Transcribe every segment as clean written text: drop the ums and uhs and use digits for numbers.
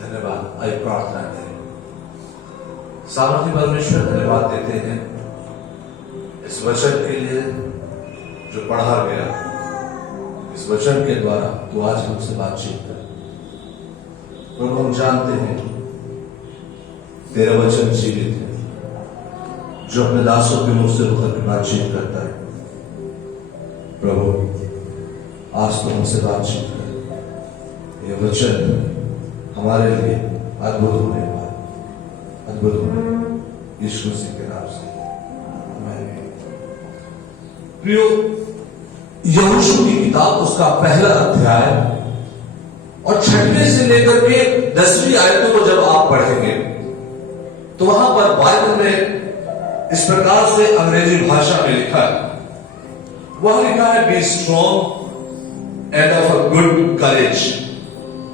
धन्यवाद। आइए प्रार्थना करें। सामर्थ्य परमेश्वर, धन्यवाद देते हैं इस वचन के लिए जो पढ़ा गया। इस वचन के द्वारा तू आज हमसे बातचीत कर। प्रभु, हम जानते हैं तेरा वचन जीवित है, जो अपने दासों के मुंह से होकर के बातचीत करता है। प्रभु, आज तो हमसे बातचीत कर। ये वचन हमारे लिए अद्भुत होने वाला, अद्भुत होने यीशु मसीह के नाम से आमीन। प्रियो, यहोशू की किताब उसका पहला अध्याय और 6वें से लेकर के 10वीं आयतों को जब आप पढ़ेंगे तो वहां पर बाइबल में इस प्रकार से अंग्रेजी भाषा में लिखा है। वह लिखा है, be strong end of a good courage,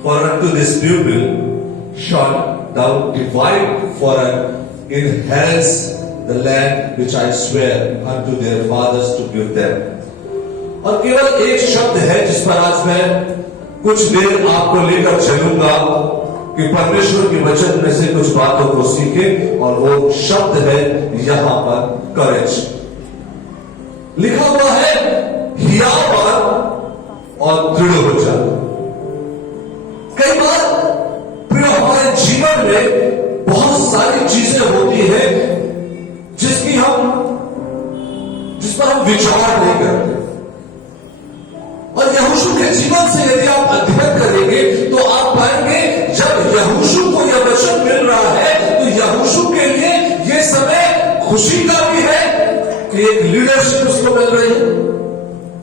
for unto this people shall thou divide for an inheritance the land which I swear unto their fathers to give them। और केवल एक शब्द है जिस पर आज मैं कुछ देर आपको लेकर चलूंगा कि परमेश्वर के वचन में से कुछ बातों को सीखे, और वो शब्द है यहां पर करेज। लिखा हुआ है, हियाव और दृढ़ हो जा। कई बार प्रिय हमारे जीवन में बहुत सारी चीजें होती हैं जिस पर हम विचार नहीं करते, और यहोशू के जीवन से यदि आप अध्ययन करेंगे तो आप पाएंगे जब यहोशू को यह वचन मिल रहा है तो यहोशू के लिए यह समय खुशी का भी है कि एक लीडरशिप उसको मिल रही है,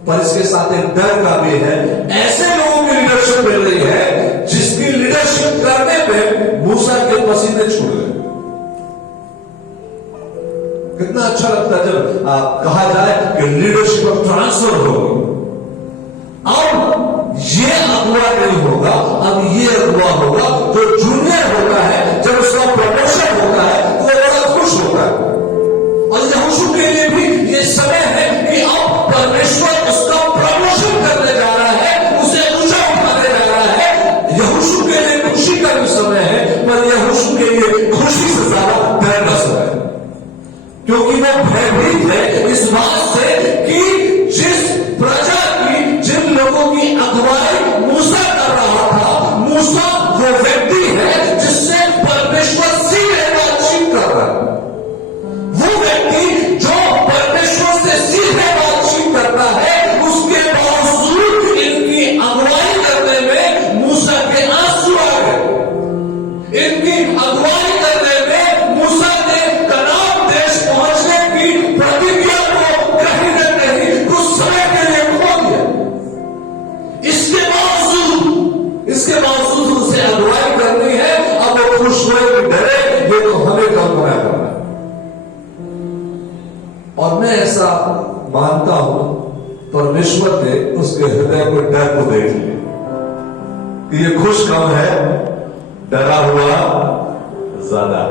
पर इसके साथ एक डर का भी है। ऐसे लोगों की लीडरशिप मिल रही है जिसकी लीडरशिप करने पे मूसा के पसीने छूट गए। कितना अच्छा लगता है जब कहा जाए कि लीडरशिप अब ट्रांसफर होगी। अब ये अगुआ नहीं होगा, अब ये अगुआ होगा जो जूनियर होता है। जब उसका प्रमोशन होता है तो वो बड़ा खुश होता है। और यहोशू के लिए भी ये समय है कि अब परमेश्वर उसका प्रमोशन करने जा रहा है, उसे ऊंचा उठाने जा रहा है। यहोशू के लिए खुशी का भी समय है, पर यहोशू के लिए खुशी से ज्यादा डर का समय है, क्योंकि वो भयभीत है इस बात से कि जिस प्रजा की, जिन लोगों की अगुवाई मूसा कर रहा था, मूसा वो व्यक्ति है जिससे परमेश्वर सीधे बातचीत कर रहा है। वो व्यक्ति जो परमेश्वर से सीधे बातचीत करता है, उसके बावजूद इनकी अगुवाई करने में मूसा के आंसू आ गए। इनकी अगुवाई करने में मूसा ने कनान देश पहुंचने की प्रतिज्ञा को कहीं न कहीं कुछ समय के लिए खो दिया। इसके बावजूद उसे अगुवाई करनी है। अब वो खुश हुए कि डरे, ये तो हमें कल्पना करना है। और मैं ऐसा मानता हूं परमेश्वर ने उसके हृदय को डर को देख लिया कि ये खुश कम है, डरा हुआ ज्यादा।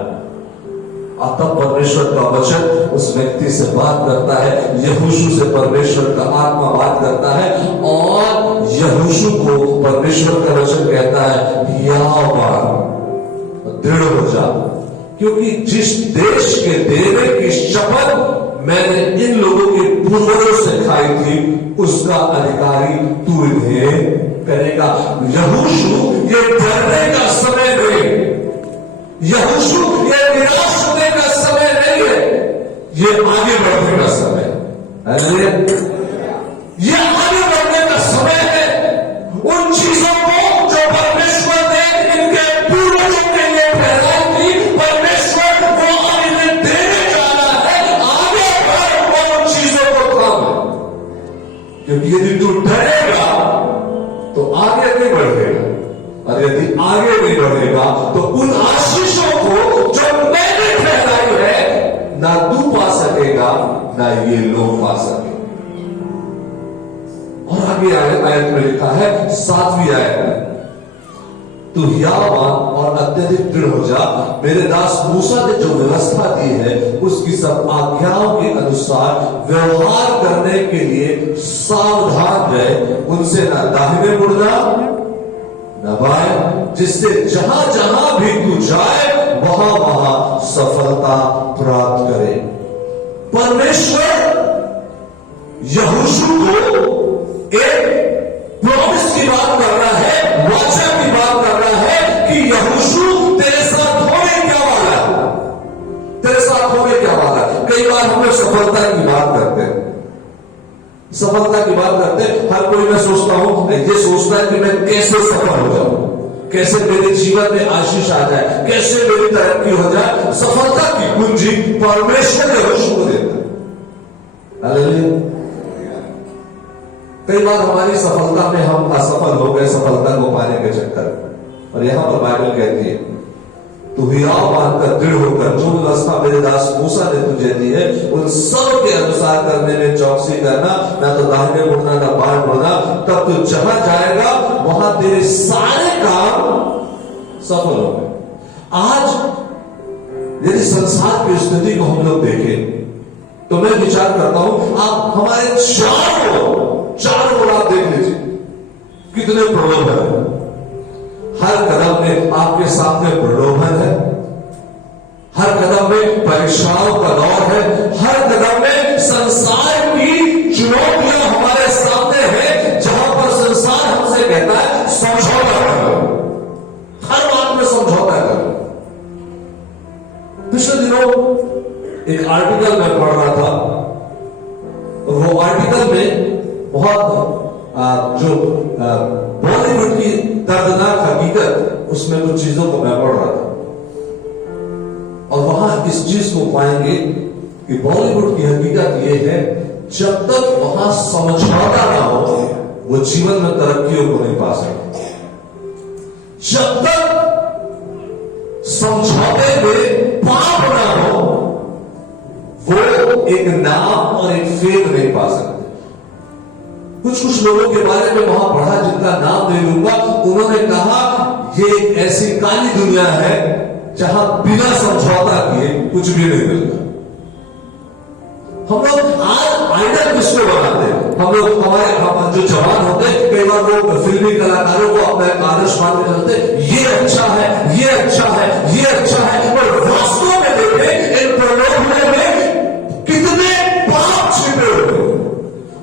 और तब परमेश्वर का वचन उस व्यक्ति से बात करता है, यहोशू से परमेश्वर का आत्मा बात करता है, और यहोशू को परमेश्वर का वचन कहता है, दृढ़ हो जा, क्योंकि जिस देश के देने की शपथ मैंने इन लोगों के पूर्वजों से खाई थी, उसका अधिकारी तू इन्हें करेगा। यहोशू ये डरने का समय नहीं, यहोशू ये निराश होने का समय नहीं है, ये आगे बढ़ने का समय है। ये आगे बढ़ने का समय है। उन चीजों को जो परमेश्वर ने इनके पूर्वजों के लिए ठहराई थी, परमेश्वर वो अब इन्हें देने जा रहा है। आगे बढ़ उन चीजों को थाम, क्योंकि यदि तू डरेगा तो आगे नहीं बढ़ेगा, और यदि आगे नहीं बढ़ेगा तो उन आशीषों को जो मैंने ठहराई है ना तू पा सकेगा ना ये लोग पा सकेंगे। और आगे आयत में लिखा है, 7वीं आयत में, तू हियावान और अत्यधिक दृढ़ हो जा। मेरे दास मूसा ने जो व्यवस्था दी है उसकी सब आज्ञाओं के अनुसार व्यवहार करने के लिए सावधान रहे। उनसे ना दाहिने मुड़ना न बाएं, जिससे जहां जहां भी तू जाए वहां वहां सफलता प्राप्त करे। परमेश्वर यहोशू को एक प्रॉमिस की बात कर रहा है, वाचा की बात कर रहा है कि यहोशू तेरे साथ होने क्या वाला है, तेरे साथ होने क्या वाला है। कई बार हम लोग सफलता की बात करते हैं, सफलता की बात करते हैं। हर कोई मैं सोचता हूं, ये सोचता है कि मैं कैसे सफल हो जाऊं, कैसे मेरे जीवन में आशीष आ जाए, कैसे मेरी तरक्की हो जाए। सफलता की कुंजी परमेश्वर यहोशू को देता है। हालेलुया। कई बार हमारी सफलता में हम असफल हो गए सफलता को पाने के चक्कर में। और यहां पर बाइबल कहती है, तू हियाव मानकर दृढ़ होकर जो व्यवस्था मेरे दास मूसा ने तुझे दी है उन सब के अनुसार करने में चौकसी करना, ना तो दाहिने मुड़ना ना बाएं मुड़ना, तब तू जहां जाएगा वहां तेरे सारे काम सफल होंगे। आज यदि संसार की स्थिति को हम लोग देखें तो मैं विचार करता हूं, आप हमारे चारों ओर आप देख लीजिए कितने प्रलोभन है। हर कदम में आपके सामने प्रलोभन है, हर कदम में परीक्षाओं का दौर है, हर कदम में संसार की चुनौतियां हमारे सामने है, जहां पर संसार हमसे कहता है समझौता करो, हर बात में समझौता करो। पिछले दिनों एक आर्टिकल मैं पढ़ रहा था, वो आर्टिकल में बहुत जो बॉलीवुड की दर्दनाक हकीकत, उसमें कुछ चीजों को मैं पढ़ रहा था और वहां इस चीज को पाएंगे कि बॉलीवुड की हकीकत यह है, जब तक वहां समझौता ना हो वो जीवन में तरक्कियों को नहीं पा सकते। जब तक समझौते में पाप ना हो वो एक नाम और एक फेम नहीं पा सकते। कुछ लोगों के बारे में वहां पढ़ा, जिनका नाम नहीं लूंगा, उन्होंने कहा ये एक ऐसी काली दुनिया है जहां बिना समझौता किए कुछ भी नहीं मिलता। हम लोग आज आइडल किसको बनाते हैं, हम लोग हम जो जवान होते हैं कई बार वो फिल्मी कलाकारों को अपना एक आदर्श मान के चलते, ये अच्छा है, ये अच्छा है, ये अच्छा है, पर वास्तव में देखें इन प्रलोभनों में कितने पाप छिपे हुए।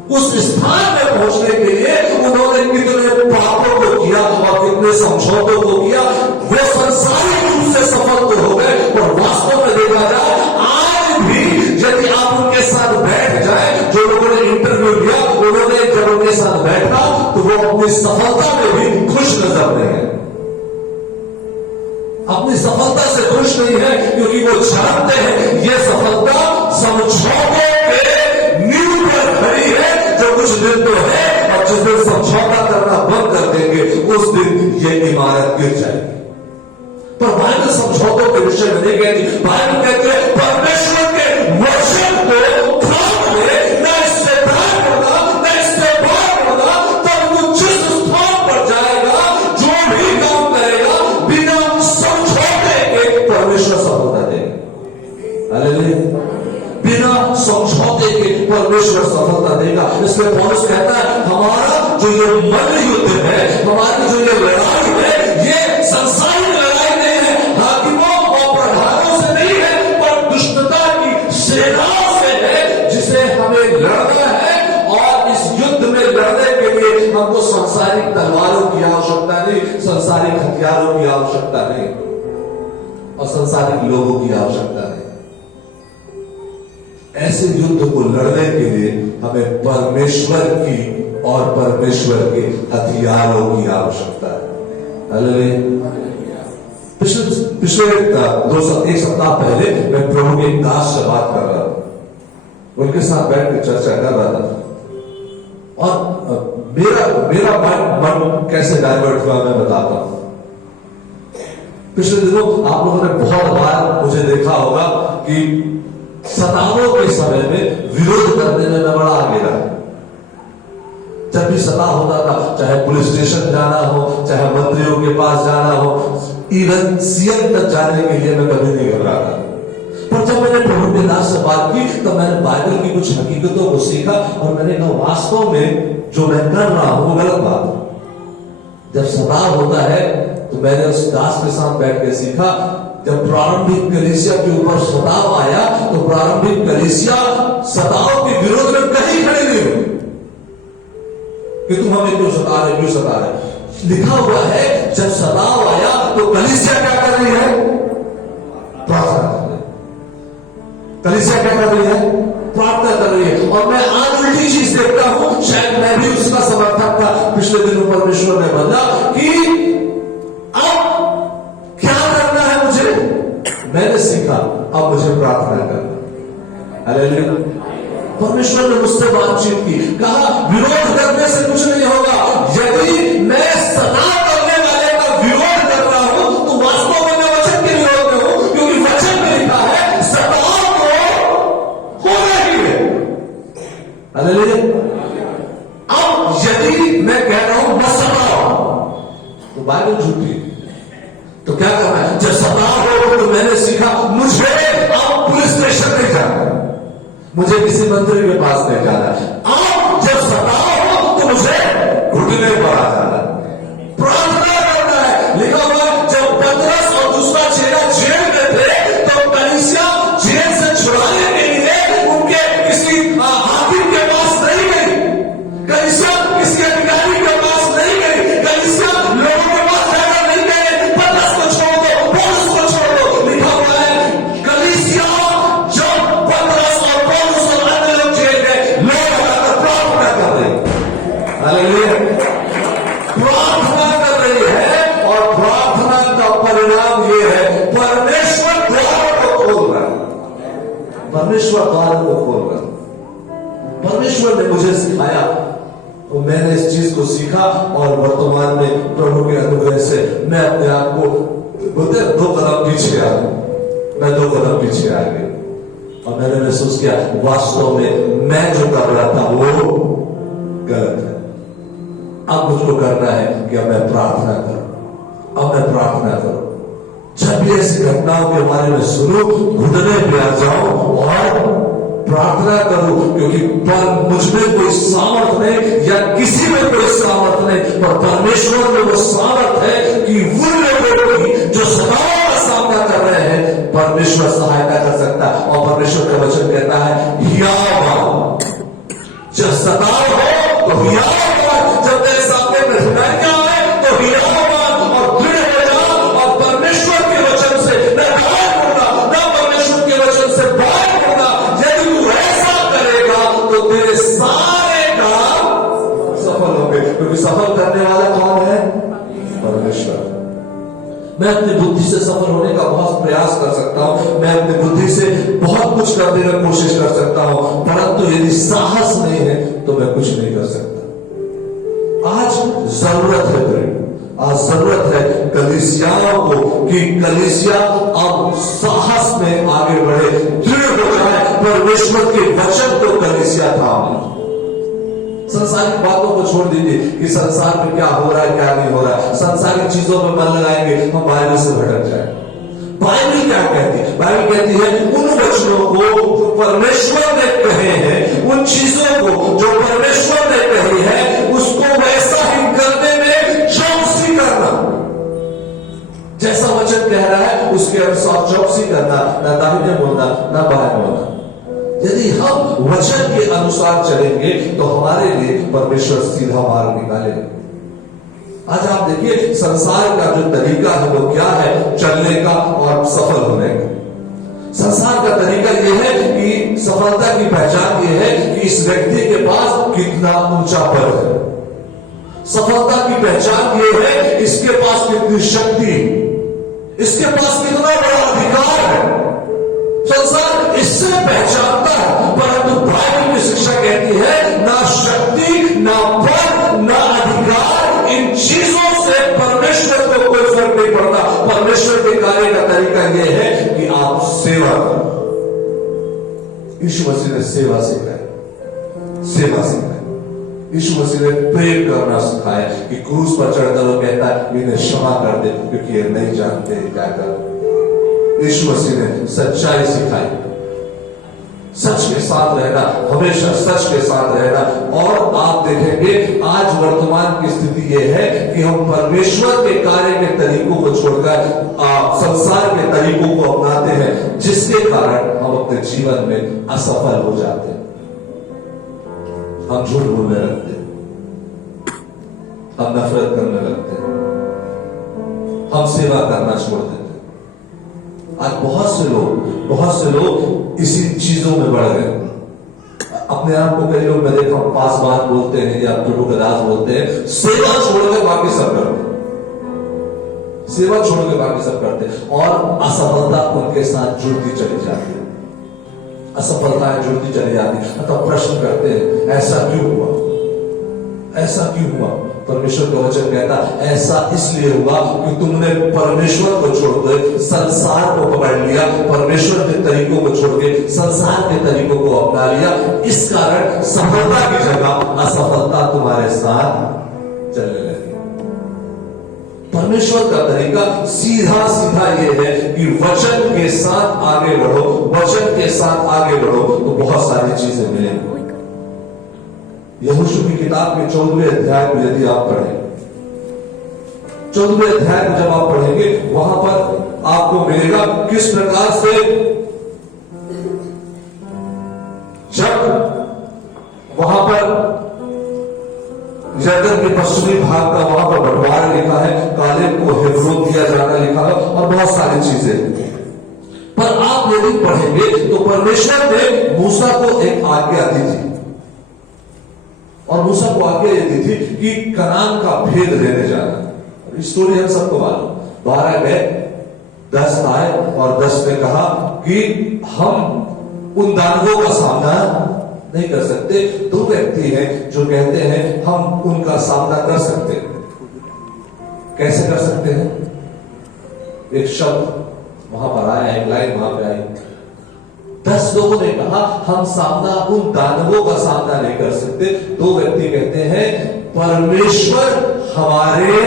उस स्थान में पहुंचने के लिए उन्होंने कितने पापों को किया और कितने समझौतों को किया। वो संसारिक रूप से सफल तो हो गए, और वास्तव में देखा जाए आज भी यदि आप उनके साथ बैठ जाए, जो लोगों ने इंटरव्यू किया उन्होंने जब उनके साथ बैठा तो वो अपनी सफलता में भी खुश नजर नहीं है, अपनी सफलता से खुश नहीं है, क्योंकि वो जानते हैं ये सफलता समझौते के नींव पर खड़ी है। जो कुछ दिन तो है, और जिस दिन समझौता करना बंद कर देंगे उस दिन ये इमारत गिर जाएगी। पर बाइबल समझौतों के विषय में नहीं कहती, बाइबल कहती है परमेश्वर के वचन को थाम ले, न इससे बाहर होगा न इससे बाहर होगा, तब तू जिस स्थान पर जाएगा, जो भी काम करेगा, बिना समझौते के परमेश्वर सफलता देगा। हालेलुया। बिना समझौते के परमेश्वर सफलता देगा। इसलिए पौलुस कहता है हमारा जो ये मल्ल युद्ध है, हमारी जो ये लड़ाई है, ये संसारिक लड़ाई नहीं है, हाकिमों और प्रधानों से नहीं है, पर दुष्टता की सेनाओं से है, जिसे हमें लड़ना है। और इस युद्ध में लड़ने के लिए हमको सांसारिक तलवारों की आवश्यकता नहीं, सांसारिक हथियारों की आवश्यकता नहीं, और सांसारिक लोगों की आवश्यकता नहीं। ऐसे युद्ध को लड़ने के लिए हमें परमेश्वर की और परमेश्वर के हथियारों की आवश्यकता है। हालेलुया। पिछले एक सप्ताह पहले मैं प्रभु के दास से बात कर रहा था, उनके साथ बैठ के चर्चा कर रहा था, और मेरा मन कैसे डाइवर्ट हुआ मैं बताता हूं। पिछले दिनों आप लोगों ने बहुत बार मुझे देखा होगा कि सतावों के समय में विरोध करने में मैं बड़ा आगे रहा। जब भी सता होता था, चाहे पुलिस स्टेशन जाना हो, चाहे मंत्रियों के पास जाना हो, इवन सीएम तक जाने के लिए मैं कभी नहीं घबराता। पर जब मैंने प्रभु के दास से बात की तो मैंने बाइबल की कुछ हकीकतों को सीखा, और मैंने कहा वास्तव में जो मैं कर रहा हूं वो गलत बात है। जब सताव होता है तो मैंने उस दास के साथ बैठ के सीखा, जब प्रारंभिक कलीसिया के ऊपर सताव आया तो प्रारंभिक कलीसिया सताव के विरोध में कहीं खड़ी नहीं हुई कि तुम हमें क्यों सता रहे। लिखा हुआ है जब सताव आया तो कलीसिया क्या कर रही है? प्रार्थना कर रही है। कलीसिया क्या कर रही है? प्रार्थना कर रही है। और मैं आज उल्टी चीज देखता हूं, शायद मैं भी उसका समर्थक था। पिछले दिनों परमेश्वर ने बोला कि अब क्या करना है मुझे, मैंने सीखा अब मुझे प्रार्थना करना। हालेलुया। परमेश्वर ने मुझसे बातचीत की, कहा विरोध करने से कुछ नहीं होगा। यदि मैं सताव करने वाले का विरोध कर रहा हूं तो वास्तव में मैं वचन के विरोध में हूं, क्योंकि वचन में लिखा है सताव को होना ही है। हालेलुया। अब यदि मैं कह रहा हूं मत सताओ तो बाइबल झूठी। तो क्या करना है? जब सताव हो तो मैंने सीखा मुझे अब पुलिस स्टेशन नहीं जाना, मुझे किसी मंत्री के पास नहीं जाना। अब जब सताव हो तो मुझे घुटने पर आ जाना, प्रार्थना करना है। लिखा हुआ जब पतरस और दूसरा चेला जेल में थे तो कलीसिया जेल से छुड़ाने के लिए उनके किसी हाकिम के पास नहीं गई, कलीसिया किसी अधिकारी के पास नहीं गई, कलीसिया लोगों के पास जाकर नहीं गए पतरस को छोड़ दो, पौलुस को छोड़ दो। लिखा हुआ है कलीसिया जब पतरस और पौलुस और अन्य लोग जेल गए, लोग आकर प्रार्थना कर रहे। हालेलुया। प्रार्थना कर रही है और प्रार्थना का परिणाम ये है परमेश्वर द्वार को खोल रहा है। परमेश्वर द्वार को खोल रहा है। परमेश्वर ने मुझे सिखाया तो मैंने इस चीज को सीखा और वर्तमान में प्रभु के अनुग्रह से मैं अपने आप को बोलते 2 कदम पीछे आ गया। मैं 2 कदम पीछे आ गया और मैंने महसूस किया वास्तव में मैं जो कर रहा था वो गलत है। अब मुझको करना है कि अब मैं प्रार्थना करूं, अब मैं प्रार्थना करूं। जब भी ऐसी घटनाओं के बारे में सुनो घुटने पे आ जाओ और प्रार्थना करो, क्योंकि पर मुझ में कोई सामर्थ नहीं या किसी में कोई सामर्थ नहीं, पर परमेश्वर में वो सामर्थ है कि वो लोगों की जो सताव का सामना कर रहे हैं परमेश्वर सहायता कर सकता है। और परमेश्वर का वचन कहता है हियाव, जब सताव हो तो हियाव, जब तेरे सामने कठिनाइयां आए तो हियाव और दृढ़ हो जा और परमेश्वर के वचन से न गायब होगा न परमेश्वर के वचन से बाहर होगा। यदि तू ऐसा करेगा तो तेरे सारे काम सफल होंगे, क्योंकि सफल करने वाला कौन है? परमेश्वर। मैं अपनी बुद्धि से सफल होने का बहुत प्रयास कर सकता हूं, मैं अपनी बुद्धि से बहुत कुछ करने की कोशिश कर सकता हूं, परंतु यदि साहस नहीं है तो मैं कुछ नहीं कर सकता। आज जरूरत है प्रेम, आज जरूरत है कलीसियाओं को कि कलीसिया अब साहस में आगे बढ़े, दृढ़ हो जाए, परमेश्वर के वचन को कलीसिया थाम ले। संसारिक बातों को छोड़ दीजिए कि संसार में क्या हो रहा है क्या नहीं हो रहा है, संसारिक चीजों में मन लगाएंगे हम बाइबल से भटक जाए। बाइबल क्या कहती है? बाइबल कहती है उन वचनों को जो परमेश्वर ने कहे हैं, उन चीजों को जो परमेश्वर ने कही है उसको वैसा ही करने में चौकसी करना। जैसा वचन कह रहा है उसके अनुसार चौकसी करना, ना दाहिने बोलना ना बाएं बोलना। यदि हम वचन के अनुसार चलेंगे तो हमारे लिए परमेश्वर सीधा मार्ग निकालेगा। आज आप देखिए संसार का जो तरीका है वो क्या है चलने का और सफल होने का। संसार का तरीका यह है कि सफलता की पहचान यह है कि इस व्यक्ति के पास कितना ऊंचा पद है। सफलता की पहचान यह है इसके पास कितनी शक्ति, इसके पास कितना बड़ा अधिकार है। संसार इससे पहचानता है, परंतु बाइबल की शिक्षा कहती है ना शक्ति ना पद ना अधिकार, इन चीजों से परमेश्वर को कोई फर्क नहीं पड़ता। परमेश्वर के कार्य का तरीका यह है कि आप सेवा करो। यीशु मसीह ने सेवा सिखाई, सेवा सिखाई। यीशु मसीह ने प्रेम करना सिखाया कि क्रूस पर चढ़कर वो कहता है इन्हें क्षमा कर दे क्योंकि ये नहीं जानते क्या कर। यीशु मसीह ने सच्चाई सिखाई, सच के साथ रहना, हमेशा सच के साथ रहना। और आप देखेंगे आज वर्तमान की स्थिति यह है कि हम परमेश्वर के कार्य के तरीकों को छोड़कर संसार के तरीकों को अपनाते हैं, जिसके कारण हम अपने जीवन में असफल हो जाते हैं। हम झूठ बोलने लगते हैं, हम नफरत करने लगते हैं, हम सेवा करना छोड़ देते हैं। आज बहुत से लोग इसी चीजों में बढ़ गए। अपने आप को कई लोग मैं देखा हूं पासवान बोलते हैं या प्रभुदास बोलते हैं, सेवा छोड़कर बाकी सब करते हैं, सेवा छोड़कर बाकी सब करते हैं, और असफलता उनके साथ जुड़ती चली जाती है, असफलताएं जुड़ती चली जाती है। तो प्रश्न करते हैं ऐसा क्यों हुआ, ऐसा क्यों हुआ? परमेश्वर का वचन कहता ऐसा इसलिए हुआ कि तुमने परमेश्वर को छोड़कर संसार को पकड़ लिया, परमेश्वर के तरीकों को छोड़ के संसार के तरीकों को अपना लिया। इस कारण सफलता की जगह असफलता तुम्हारे साथ चलने लगी। परमेश्वर का तरीका सीधा सीधा यह है कि वचन के साथ आगे बढ़ो, वचन के साथ आगे बढ़ो तो बहुत सारी चीजें मिलेंगी। यहोशू की किताब के 14वें अध्याय को यदि आप पढ़ें, 14वें अध्याय को जब आप पढ़ेंगे वहां पर आपको मिलेगा किस प्रकार से जब वहां पर यरदन के पश्चिमी भाग का वहां पर बंटवारा लिखा है, कालेब को हेब्रोन दिया जाना लिखा है और बहुत सारी चीजें। पर आप यदि पढ़ेंगे तो परमेश्वर ने मूसा को एक आज्ञा दी थी, और मूसा को आज्ञा ये दी थी कि कनान का भेद लेने जाना। स्टोरी हम सबको मालूम, 12 गए, 10 आए और 10 ने कहा कि हम उन दानवों का सामना नहीं कर सकते। 2 व्यक्ति हैं जो कहते हैं हम उनका सामना कर सकते हैं। कैसे कर सकते हैं? एक शब्द वहां पर आया, एक लाइन वहां पे आई, 10 लोगों ने कहा हम सामना उन दानवों का सामना नहीं कर सकते। 2 व्यक्ति कहते हैं परमेश्वर हमारे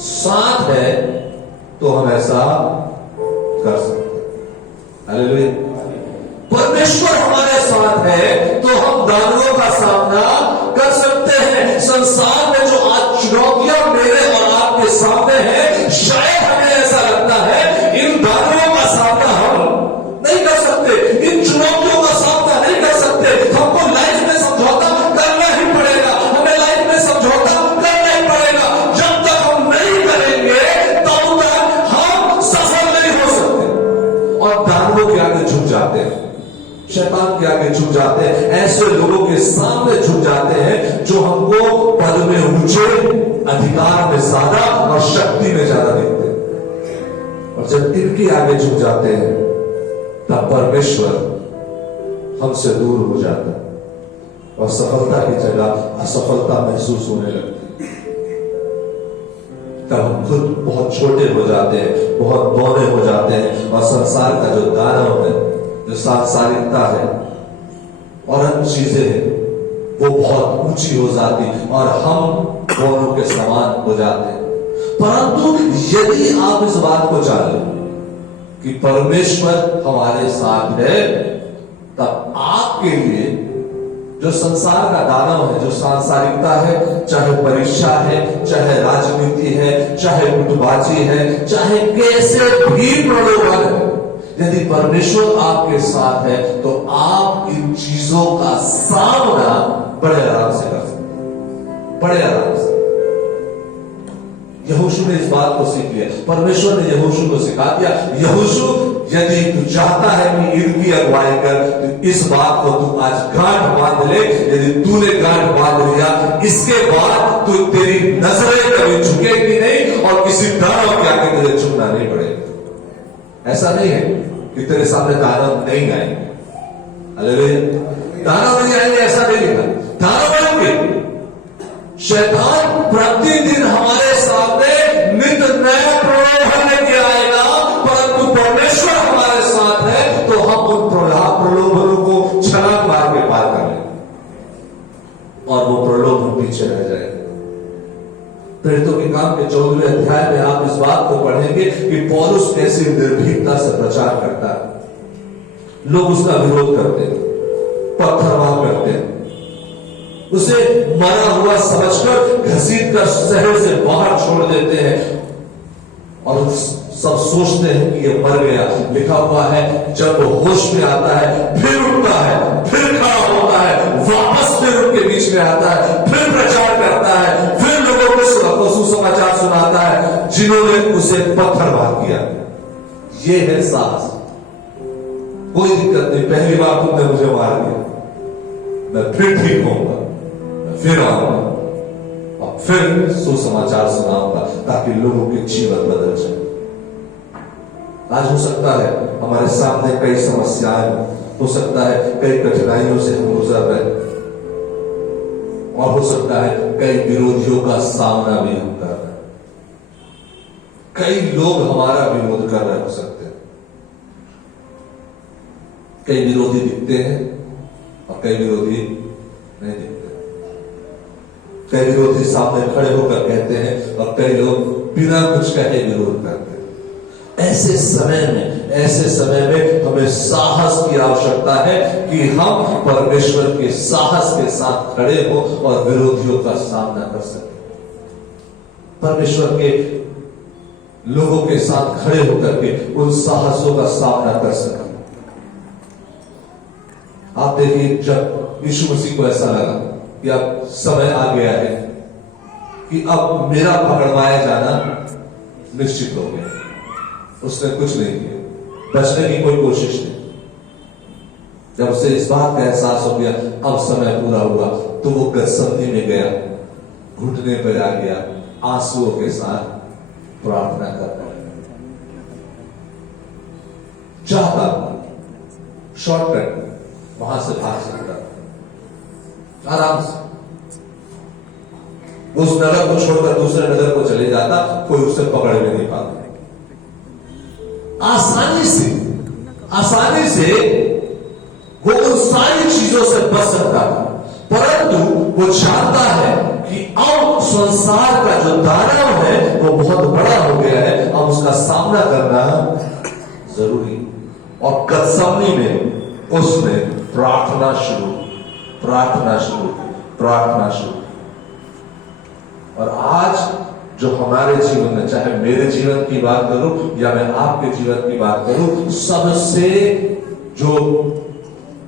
साथ है तो हम ऐसा कर सकते हैं। हालेलुया। परमेश्वर हमारे साथ है तो हम दानवों का सामना कर सकते हैं। संसार में जो आज चुनौतियां मेरे और आपके सामने है, शायद हमें ऐसा लगता है इन दानवों का सामना हम नहीं कर सकते, इन चुनौतियों का सामना नहीं कर सकते। हमको लाइफ में समझौता करना ही पड़ेगा, हमें लाइफ में समझौता करना ही पड़ेगा। जब तक हम नहीं करेंगे तब तक हम सफल नहीं हो सकते। और दानवों के आगे झुक जाते हैं, शैतान के आगे झुक जाते हैं, ऐसे लोगों के सामने झुक जाते हैं जो हमको पद में ऊंचे, अधिकार में ज्यादा और शक्ति में ज्यादा दिखते हैं। और जब इनके आगे झुक जाते हैं तब परमेश्वर हमसे दूर हो जाता है और सफलता की जगह असफलता महसूस होने लगती है। तब हम खुद बहुत छोटे हो जाते हैं, बहुत बौने हो जाते हैं और संसार का जो दानव है, जो सांसारिकता है और अन्य चीजें हैं, वो बहुत ऊंची हो जाती और हम बौनों के समान हो जाते हैं। परंतु यदि आप इस बात को जान लें कि परमेश्वर हमारे साथ है, तब आपके लिए जो संसार का दानव है, जो सांसारिकता है, चाहे परीक्षा है, चाहे राजनीति है, चाहे गुटबाजी है, चाहे कैसे भी प्रलोभन है, यदि परमेश्वर आपके साथ है तो आप इन चीजों का सामना बड़े आराम से कर सकते हैं, बड़े आराम से। यहोशू ने इस बात को सीख लिया, परमेश्वर ने यहोशू को सिखा दिया, यहोशू यदि तू चाहता है कि इनकी अगुवाई कर तो इस बात को तू आज गांठ बांध ले। यदि तूने गांठ बांध लिया, इसके बाद तू तेरी नजरें कभी झुकेगी नहीं और किसी दानव के आगे तुझे झुकना नहीं पड़ेगा। ऐसा नहीं है कि तेरे सामने दानव नहीं आएंगे, हालेलुया, दानव नहीं आएंगे ऐसा नहीं लिखा, दानव आएंगे। शैतान प्रतिदिन हमारे सामने नित नया प्रलोभन लेके आएगा, परंतु परमेश्वर हमारे साथ है तो हम उन प्रलोभनों को छलांग मार के पार कर लेंगे और वो प्रलोभन पीछे रह जाएगा। प्रेरितों के काम के 14वें अध्याय में आप इस बात को पढ़ेंगे कि पौलुस कैसे निर्भीकता से प्रचार करता है। लोग उसका विरोध करते हैं, पत्थरमार करते हैं, उसे मरा हुआ समझकर घसीट कर शहर से बाहर छोड़ देते हैं और सब सोचते हैं कि ये मर गया। लिखा हुआ है जब वो होश में आता है फिर उठता है, फिर खड़ा होता है, वापस फिर उनके बीच में आता है, फिर प्रचार करता है, फिर लोगों को सुसमाचार सुनाता है जिन्होंने उसे पत्थर मार किया। ये है साहस। कोई दिक्कत नहीं, पहली बार तुमने मुझे मार दिया, मैं फिर ठीक होऊंगा, मैं फिर आऊंगा और फिर सुसमाचार सुनाऊंगा ताकि लोगों के जीवन बदल जाए। आज हो सकता है हमारे सामने कई समस्याएं, हो सकता है कई कठिनाइयों से हम गुजर रहे हैं और हो सकता है कई विरोधियों का सामना भी हम कर रहे हैं। कई लोग हमारा विरोध कर रहे हो सकते हैं, कई विरोधी दिखते हैं और कई विरोधी नहीं दिखते। कई विरोधी सामने खड़े होकर कहते हैं और कई लोग बिना कुछ कहे विरोध करते हैं। ऐसे समय में हमें साहस की आवश्यकता है कि हम परमेश्वर के साहस के साथ खड़े हो और विरोधियों का सामना कर सकें। परमेश्वर के लोगों के साथ खड़े होकर के उन साहसों का सामना कर सकें। आप देखिए, जब यीशु मसीह को ऐसा लगा कि अब समय आ गया है कि अब मेरा पकड़वाया जाना निश्चित हो गया, उसने कुछ नहीं किया, बचने की कोई कोशिश नहीं। जब उसे इस बात का एहसास हो गया अब समय पूरा हुआ, तो वो गतसमनी में गया, घुटने पर आ गया, आंसुओं के साथ प्रार्थना कर रहा है। चाहता शॉर्टकट वहां से भाग सकता, आराम से उस नगर को छोड़कर दूसरे नगर को चले जाता, कोई उसे पकड़ भी नहीं पाता। आसानी से वो उन सारी चीजों से बच सकता था, परंतु वो जानता है कि अब संसार का जो दानव है वो बहुत बड़ा हो गया है, अब उसका सामना करना जरूरी। और गतसमनी में उसने प्रार्थना शुरू। और आज जो हमारे जीवन में, चाहे मेरे जीवन की बात करूं या मैं आपके जीवन की बात करूं, सबसे जो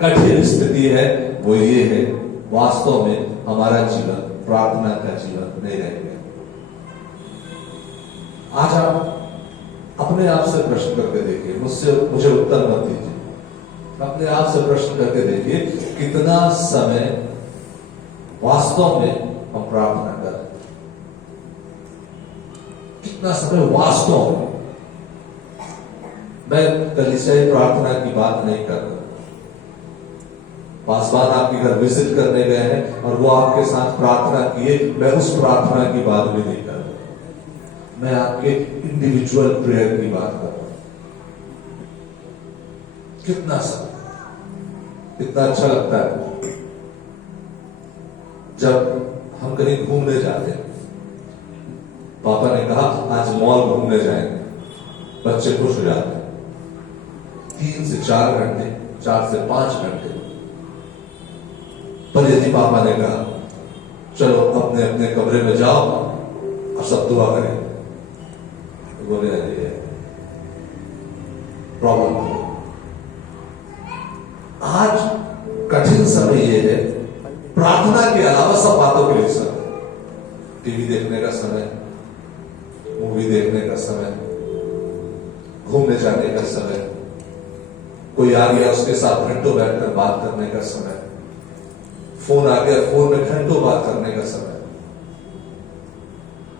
कठिन स्थिति है वो ये है, वास्तव में हमारा जीवन प्रार्थना का जीवन नहीं रह गया। आज आप अपने आप से प्रश्न करके देखिए, मुझे उत्तर मत दीजिए, अपने आप से प्रश्न करके देखिए कितना समय वास्तव में हम प्रार्थना कर रहे हैं, कितना समय वास्तव में। मैं कलीसियाई प्रार्थना की बात नहीं कर रहा, पासवान आपके घर विजिट करने गए हैं और वो आपके साथ प्रार्थना किए, मैं उस प्रार्थना की बात भी नहीं कर रहा, मैं आपके इंडिविजुअल प्रेयर की बात कर रहा हूं। कितना समय, कितना अच्छा लगता है जब हम कहीं घूमने जाते हैं। पापा ने कहा आज मॉल घूमने जाएंगे, बच्चे खुश हो जाते हैं। 3 से 4 घंटे, 4 से 5 घंटे। पर यदि पापा ने कहा चलो अपने अपने कमरे में जाओ और सब दुआ करें, तो बोले अरे प्रॉब्लम। आज कठिन समय यह है, प्रार्थना के अलावा सब बातों के लिए समय, टीवी देखने का समय, मूवी देखने का समय, घूमने जाने का समय, कोई आ गया उसके साथ घंटों बैठकर बात करने का समय, फोन आ गया फोन में घंटों बात करने का समय।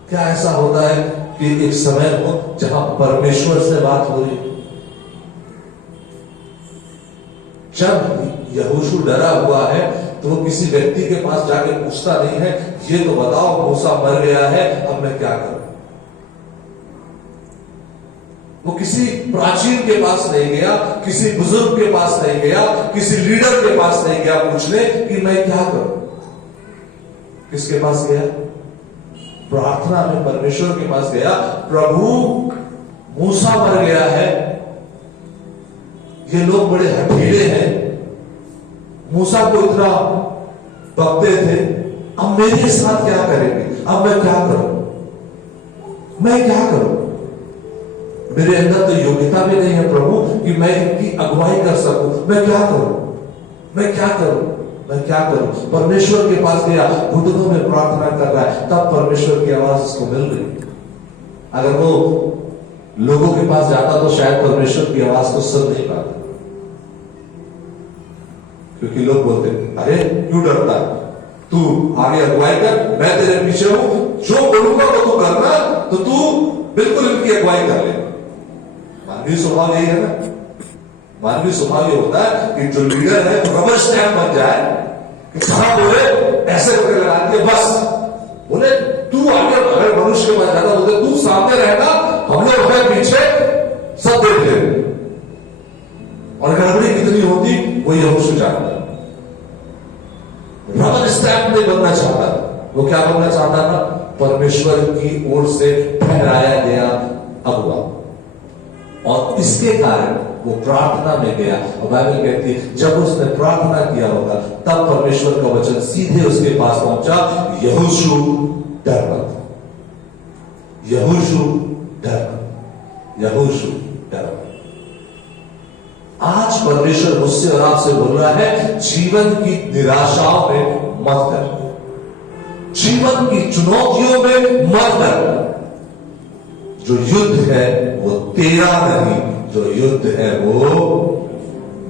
क्या ऐसा होता है कि एक समय हो जहां परमेश्वर से बात हो रही? जब यहोशू डरा हुआ है तो वो किसी व्यक्ति के पास जाके पूछता नहीं है ये तो बताओ मूसा मर गया है अब मैं क्या करूं। वो किसी प्राचीन के पास नहीं गया, किसी बुजुर्ग के पास नहीं गया, किसी लीडर के पास नहीं गया पूछने कि मैं क्या करूं। किसके पास गया? प्रार्थना में परमेश्वर के पास गया। प्रभु मूसा मर गया है, ये लोग बड़े हठीले मूसा को इतना बकते थे, अब मेरे साथ क्या करेंगे, अब मैं क्या करूं, मैं क्या करूं, मेरे अंदर तो योग्यता भी नहीं है प्रभु कि मैं इनकी अगुवाई कर सकूं, मैं क्या करूं, मैं क्या करूं, मैं क्या करूं। परमेश्वर के पास गया, घुटनों में प्रार्थना कर रहा है, तब परमेश्वर की आवाज उसको मिल गई। अगर वो लोगों के पास जाता तो शायद परमेश्वर की आवाज को सुन नहीं पाता, क्योंकि लोग बोलते अरे क्यों डरता है, तू आगे अगुवाई कर, मैं तेरे पीछे हूं, जो बोलूंगा वो तू करना, तो तू बिल्कुल इनकी अगुवाई कर ले। मानवीय स्वभाव यही है ना, मानवीय स्वभाव ये होता है कि जो लीडर है वो रबर स्टैम्प बन जाए कि कहां बोले ऐसे करके लगा दिया, बस बोले तू आगे, अगर मनुष्य के पास जाता बोलते तू सामने रहना, हम लोग अपने पीछे सब देख ले, और गड़बड़ी कितनी होती वो यहोशू जानता। रबर स्टैम्प नहीं बनना चाहता, वो क्या बनना चाहता था, परमेश्वर की ओर से ठहराया गया अगुवा, और इसके कारण वो प्रार्थना में गया। और बाइबल कहती है जब उसने प्रार्थना किया होगा तब परमेश्वर का वचन सीधे उसके पास पहुंचा, यहोशू डर मत, यहोशू डर मत, यहोशू डर मत। आज परमेश्वर मुझसे और आपसे बोल रहा है, जीवन की निराशाओं में मत कर, जीवन की चुनौतियों में मत कर। जो युद्ध है वो तेरा नहीं, जो युद्ध है वो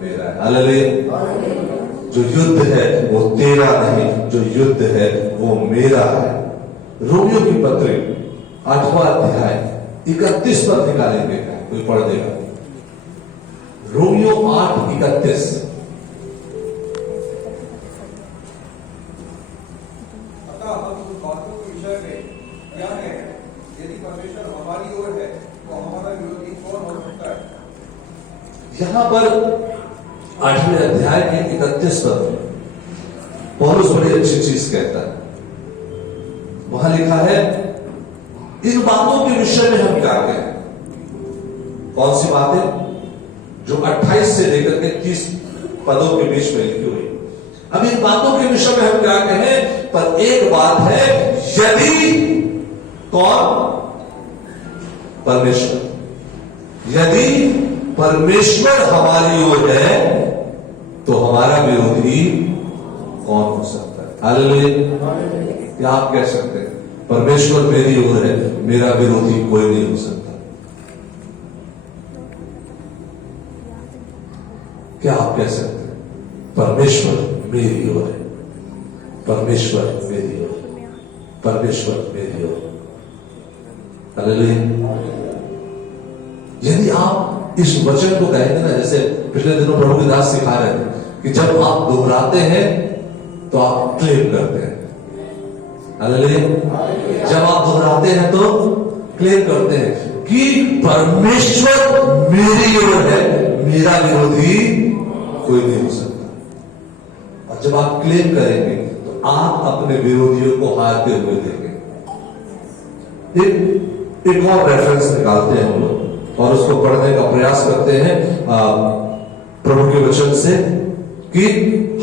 मेरा है। हालेलुया। जो युद्ध है वो तेरा नहीं, जो युद्ध है वो मेरा है। रोमियो की पत्री 8वां अध्याय 31 पद निकालेंगे, कोई पढ़ देगा। रोमियो 8:31। अतः हम उस बातों के विषय में क्या है, यदि परमेश्वर हमारी ओर है तो हमारा विरोधी कौन हो सकता है। यहां पर 8वें अध्याय के 31 पद में पौलुस बड़ी अच्छी चीज कहता है। वहां लिखा है, इन बातों के विषय में हम क्या कहें। कौन सी बातें, जो 28 से लेकर के 30 पदों के बीच में लिखी हुई। अब इन बातों के विषय में हम क्या कहें, पर एक बात है, यदि कौन, परमेश्वर, यदि परमेश्वर हमारी ओर है तो हमारा विरोधी कौन हो सकता है। हालेलुया। क्या आप कह सकते हैं, परमेश्वर मेरी ओर है, मेरा विरोधी कोई नहीं हो सकता। क्या आप कह सकते हैं, परमेश्वर मेरी ओर है, परमेश्वर मेरी ओर, परमेश्वर मेरी ओर। हालेलुया। यदि आप इस वचन को कहेंगे ना, जैसे पिछले दिनों प्रभु के दास सिखा रहे थे कि जब आप दोहराते हैं तो आप क्लेम करते हैं। हालेलुया। जब आप दोहराते हैं तो क्लेम करते हैं कि परमेश्वर मेरी ओर है, मेरा विरोधी कोई नहीं हो सकता। और जब आप क्लेम करेंगे तो आप अपने विरोधियों को हारते हुए देखेंगे। एक और रेफरेंस निकालते हैं हम लोग और उसको पढ़ने का प्रयास करते हैं प्रभु के वचन से, कि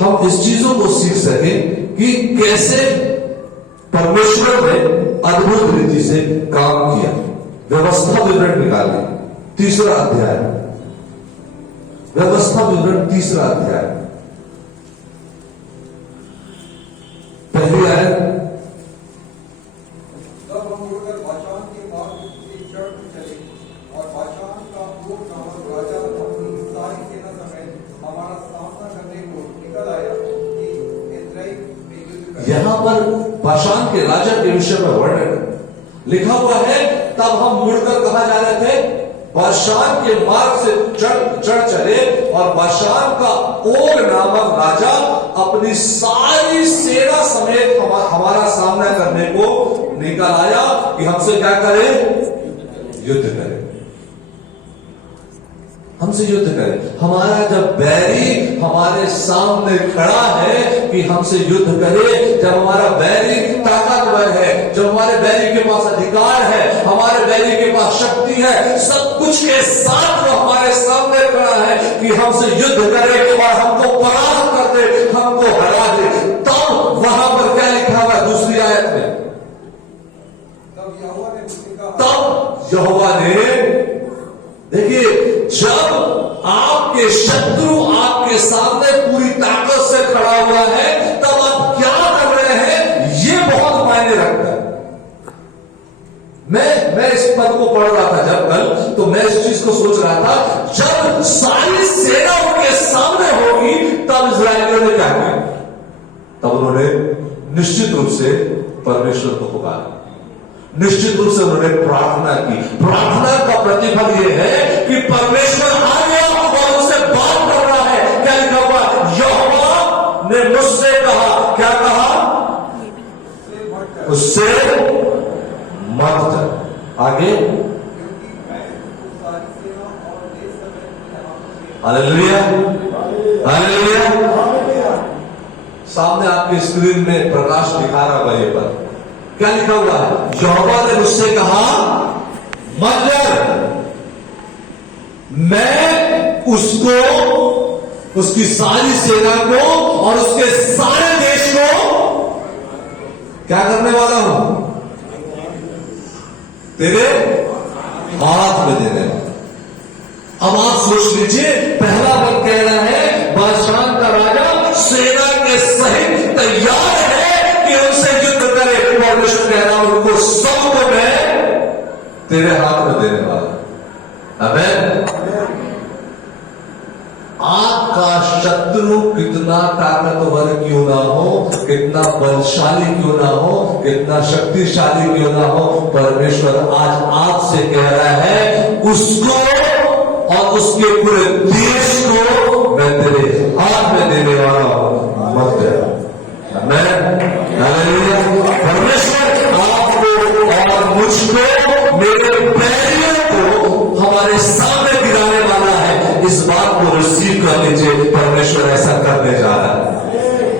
हम इस चीजों को सीख सकें कि कैसे परमेश्वर ने अद्भुत रीति से काम किया। व्यवस्था विवरण निकालिए, 3रा अध्याय, व्यवस्था विवरण 3रा अध्याय, पहली आयत। तब हम उड़कर बाशान के मार्ग से चढ़ चले, और बाशान का ओग नामक राजा अपनी सारी सेना समेत हमारा सामना करने को निकल आया कि इस्राएल में युद्ध करे। यहां पर बाशान के राजा के विषय में वर्णन लिखा हुआ है। तब हम मुड़कर कहां जा रहे थे, बाशान के मार्ग से चढ़ चले, और बाशान का ओग नामक राजा अपनी सारी सेना समेत हमारा सामना करने को निकल आया कि हमसे क्या करे, युद्ध करे, हमसे युद्ध करे। हमारा जब बैरी हमारे सामने खड़ा है कि हमसे युद्ध करे, जब हमारा बैरी ताकतवर है, जब हमारे बैरी के पास अधिकार है, हमारे बैरी के पास शक्ति है, सब कुछ कुछ के साथ वो हमारे सामने खड़ा है कि हमसे युद्ध करे और हमको परास्त कर दे, हमको हरा दे। तब वहां पर क्या लिखा हुआ है दूसरी आयत में? तब यहोवा ने मुझसे कहा, तब यहोवा ने, देखिए, जब आपके शत्रु आपके सामने पूरी ताकत से खड़ा हुआ है, तब आप क्या कर रहे हैं, ये बहुत मायने रखता है। मैं इस पद को पढ़ रहा था जब कल, तो मैं इस चीज को सोच रहा था, जब सारी सेना उनके सामने होगी तब इस्राएलियों ने क्या किया? तब उन्होंने निश्चित रूप से परमेश्वर को पुकारा, निश्चित रूप से उन्होंने प्रार्थना की। प्रार्थना का प्रतिफल यह है कि परमेश्वर आ गया और उससे बात कर रहा है। क्या लिखा हुआ? यहोवा ने मुझसे कहा, क्या कहा? उससे मत डर। आगे, हालेलुया, हालेलुया। सामने आपके स्क्रीन में प्रकाश दिखा रहा है ये पर क्या लिखा हुआ है? यहोवा ने मुझसे कहा, मत डर, मैं उसको, उसकी सारी सेना को और उसके सारे देश को क्या करने वाला हूं? तेरे हाथ में देने वाला। अब आप सोच लीजिए, पहला पद कह रहा है बादशाह का राजा सेना के सहित तैयार है कि उनसे युद्ध करे। परमेश्वर कह रहा उनको सबको मैं तेरे हाथ में देने वाला। आमीन। आपका शत्रु कितना ताकतवर क्यों ना हो, कितना बलशाली क्यों ना हो, कितना शक्तिशाली क्यों ना हो, परमेश्वर आज आपसे कह रहा है उसको और उसके पूरे देश को मैं तेरे हाथ में देने वाला हूं, मत डर। परमेश्वर आपको और मुझको, मेरे बैरियर को हमारे सामने गिराने वाला है। इस बात को रिसीव कर लीजिए, परमेश्वर ऐसा करने जा रहा है।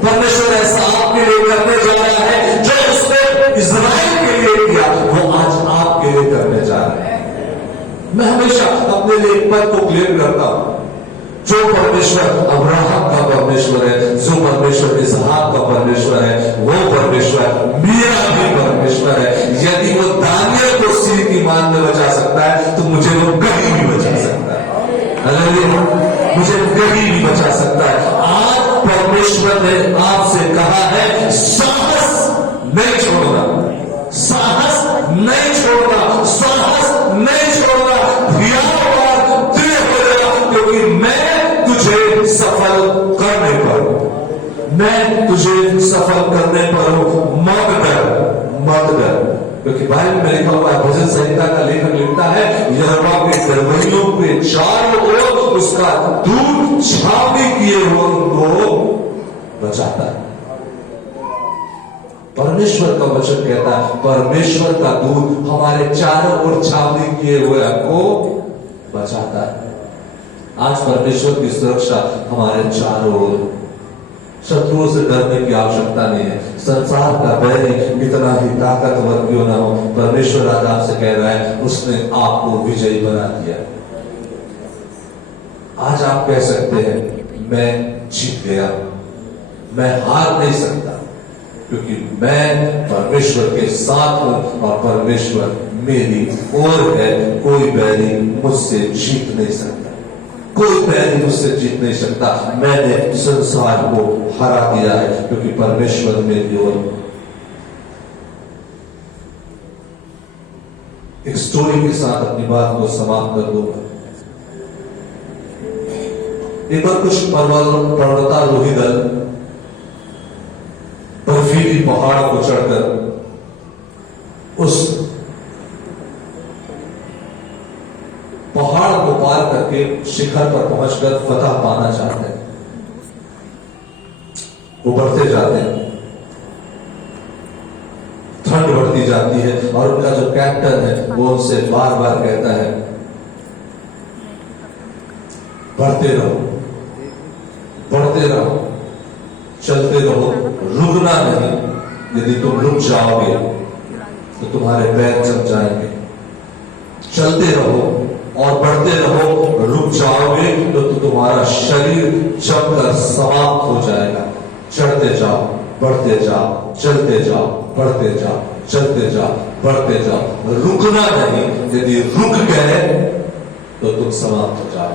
परमेश्वर ऐसा आपके लिए करने जा रहा है, जो उसने इस्राएल के लिए किया वो आज आपके लिए करने जा रहा है। मैं हमेशा अपने लिए एक पद को क्लियर करता हूं, जो परमेश्वर अब्राहम का परमेश्वर है, जो परमेश्वर इसहाक का परमेश्वर है, वो परमेश्वर मेरा भी परमेश्वर है। यदि वो दानियल को सिर की मान में बचा सकता है तो मुझे वो कभी भी बचा सकता है। हालेलुया, मुझे कभी भी बचा सकता है। आज परमेश्वर ने आपसे कहा है, साहस नहीं छोड़ना, साहस नहीं छोड़ना, साहस नहीं छोड़ना, क्योंकि मैं तुझे सफल करने पर हूं, मैं तुझे सफल करने पर हूं, मत डर, मत डर। क्योंकि बाइबल में लिखा हुआ है, भजन संहिता का लेखक लिखता है, यहोवा के दरवाजों के चारों ओर उसका दूत छावनी किए हुए उनको बचाता है। परमेश्वर का वचन कहता है, परमेश्वर का दूत हमारे चारों ओर छावनी किए हुए हमको बचाता है। आज परमेश्वर की सुरक्षा हमारे चारों ओर, शत्रुओं से डरने की आवश्यकता नहीं है। संसार का बैरी कितना ही ताकतवर क्यों ना हो, परमेश्वर आज आपसे कह रहा है उसने आपको विजयी बना दिया। आज आप कह सकते हैं मैं जीत गया, मैं हार नहीं सकता, क्योंकि मैं परमेश्वर के साथ हूं और परमेश्वर मेरी ओर है। कोई बैरी मुझसे जीत नहीं सकता, कोई बैरी मुझसे जीत नहीं सकता। मैंने संसार को हरा दिया है, क्योंकि परमेश्वर मेरी ओर। एक स्टोरी के साथ अपनी बात को समाप्त कर दूंगा। एक बार कुछ पर्वतारोही दल बर्फीली पहाड़ को चढ़कर उस पहाड़ को पार करके शिखर पर पहुंचकर फतह पाना चाहते हैं। वो बढ़ते जाते हैं, ठंड बढ़ती जाती है और उनका जो कैप्टन है वो उनसे बार बार कहता है, बढ़ते रहो, बढ़ते रहो, चलते रहो, रुकना नहीं। यदि तुम रुक जाओगे तो तुम्हारे पैर जम जाएंगे। चलते रहो और तुम्हारा शरीर जमकर समाप्त हो जाएगा। चढ़ते जाओ, बढ़ते जाओ, चलते जाओ, बढ़ते जाओ, चलते जाओ, बढ़ते जाओ, रुकना नहीं। यदि रुक गए तो तुम समाप्त हो जाओ।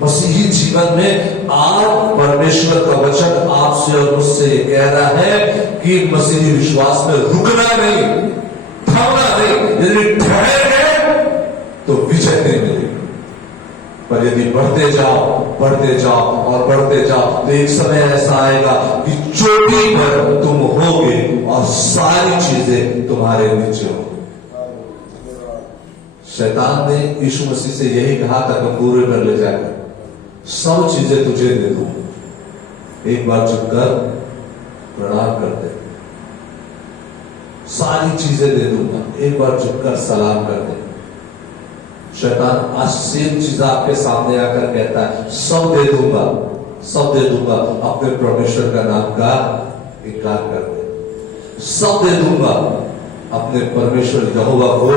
मसीही जीवन में आज परमेश्वर का वचन आपसे और मुझसे ये कह रहा है कि मसीही विश्वास में रुकना नहीं, थमना नहीं। यदि ठहर गए तो विजय नहीं मिलेगी, पर यदि बढ़ते जाओ, बढ़ते जाओ और बढ़ते जाओ तो एक समय ऐसा आएगा कि चोटी पर तुम होगे और सारी चीजें तुम्हारे नीचे होंगी। शैतान ने यीशु मसीह से यही कहा था कि पूरे पर ले जाकर सब चीजें तुझे दे दूं, एक बार झुककर प्रणाम कर दे। सारी चीजें दे दूंगा, एक बार झुककर सलाम कर दे। शैतान आज सेम चीज आपके सामने आकर कहता है, सब दे दूंगा, सब दे दूंगा, अपने परमेश्वर का नाम का इनकार कर दे। सब दे दूंगा, अपने परमेश्वर यहोवा को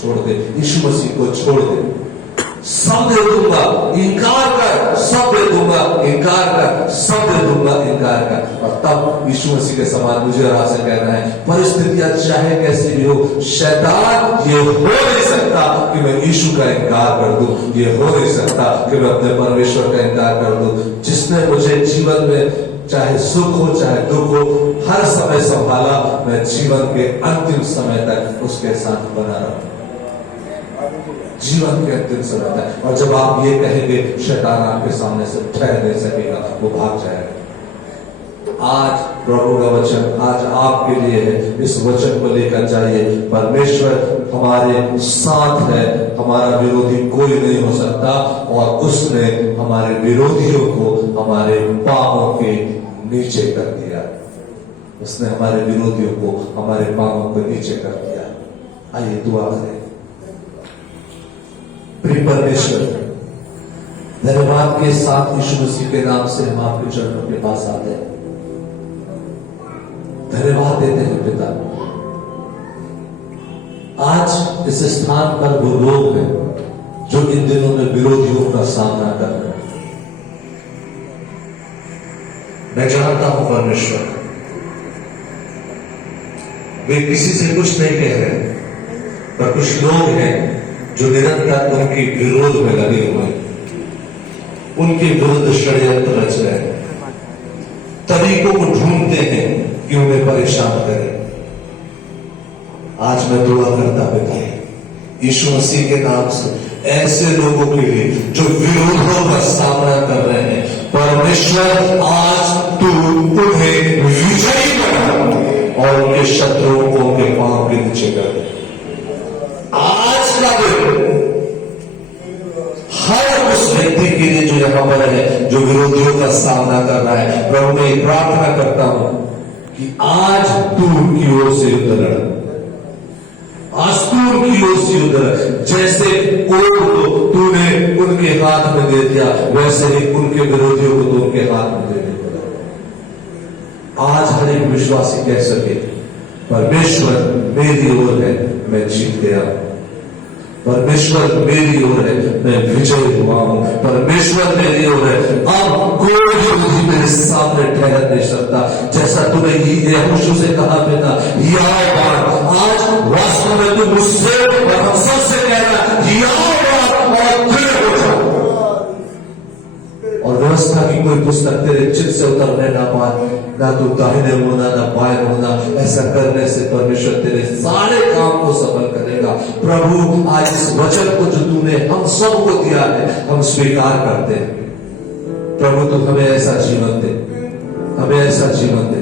छोड़ दे, यीशु मसीह को छोड़ दे। सब दे दूंगा, इनकार कर, सब दे दूंगा, इनकार कर, सब दे दूंगा, इनकार कर। और तब यीशु मसीह के समान मुझे और आपसे कहना है, परिस्थितियां चाहे कैसी भी हो, शैतान ये हो नहीं सकता कि मैं यीशु का इनकार कर दूं, ये हो नहीं सकता कि मैं अपने परमेश्वर का इनकार कर दूं। जिसने मुझे जीवन में चाहे सुख हो चाहे दुख हो हर समय संभाला, मैं जीवन के अंतिम समय तक उसके साथ बना रहूं, जीवन के अंतिम समय तक। और जब आप ये कहेंगे, शैतान आपके सामने से ठहर नहीं सकेगा, वो भाग जाएगा। आज प्रभु का वचन आज आपके लिए है, इस वचन को लेकर जाइए। परमेश्वर हमारे साथ है, हमारा विरोधी कोई नहीं हो सकता, और उसने हमारे विरोधियों को हमारे पांवों के नीचे कर दिया। उसने हमारे विरोधियों को हमारे पांवों के नीचे कर दिया। आइए दुआ करें। प्रिय परमेश्वर, धन्यवाद के साथ यीशु मसीह के नाम से हम आपके चरणों के पास आते हैं, धन्यवाद देते हैं पिता। आज इस स्थान पर वो लोग हैं जो इन दिनों में विरोधियों का सामना कर रहे हैं। मैं जानता हूं परमेश्वर, वे किसी से कुछ नहीं कह रहे, पर कुछ लोग हैं जो निरंतर उनके विरोध में लगे हुए हैं, उनके विरुद्ध षड्यंत्र रच रहे हैं, तरीकों को ढूंढते हैं कि उन्हें परेशान करें। आज मैं दुआ करता पिता यीशु मसीह के नाम से ऐसे लोगों के लिए जो विरोधों का सामना कर रहे हैं, परमेश्वर आज तू उन्हें विजयी बना और उनके शत्रुओं को उनके पांव के नीचे कर दे। आज का दिन हर उस व्यक्ति के लिए जो यहां पर है, जो विरोधियों का सामना कर रहा है, प्रभु मैं प्रार्थना करता हूं कि आज तू उनकी ओर से युद्ध लड़, आज तू उनकी ओर से युद्ध लड़। जैसे कोड को तूने उनके हाथ में दे दिया, वैसे ही उनके विरोधियों को तू उनके हाथ में दे दिया। आज हर एक विश्वासी कह सके, परमेश्वर मेरी ओर है, मैं जीत गया। परमेश्वर मेरी ओर है, मैं विजय हुआ हूं। परमेश्वर मेरी ओर है, अब कोई विरोधी मेरे सामने ठहर नहीं सकता। जैसा तूने यहोशू से कहा पिता, आज वास्तव में तू मुझसे और हम सबसे कह रहा और खड़े हो जाओ। और व्यवस्था की कोई पुस्तक तेरे चित्त से उतरने ना पाए, ना तू दाहिने होना ना बाएं होना। ऐसा करने से परमेश्वर तेरे सारे काम को सफल करेगा। प्रभु आज इस वचन को जो तूने हम सबको दिया है, हम स्वीकार करते हैं। प्रभु तू हमें ऐसा जीवन दे, हमें ऐसा जीवन दे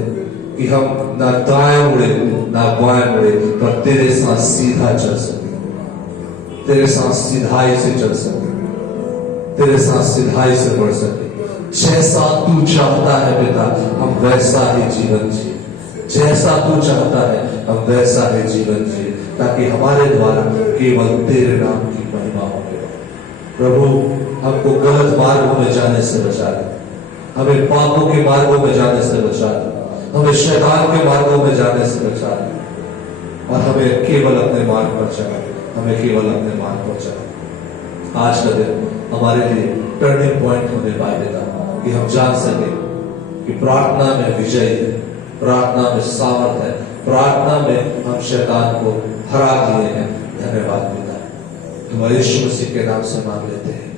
कि हम ना दाएं मुड़े ना बाएं मुड़े, पर तेरे साथ सीधा चल सके, तेरे साथ सीधाई से चल सके, तेरे साथ सिधाई से बढ़ सके। जैसा तू चाहता है पिता, हम वैसा ही जीवन जिए। जैसा तू चाहता है, हम वैसा ही जीवन जिए, ताकि हमारे द्वारा केवल तेरे नाम की महिमा हो। प्रभु हमको गलत मार्गों में जाने से बचा दे, हमें पापों के मार्गों में जाने से बचा दे, हमें शैतान के मार्गों में जाने से बचा दे, और हमें केवल अपने मार्ग पर चला, हमें केवल अपने मार्ग पर चला। आज का दिन हमारे लिए टर्निंग पॉइंट होने पाए पिता, कि हम जान सके कि प्रार्थना में विजय है, प्रार्थना में सामर्थ है, प्रार्थना में हम शैतान को हरा दिए हैं। धन्यवाद पिता, तुम्हारे यीशु मसीह के नाम से मांग लेते हैं।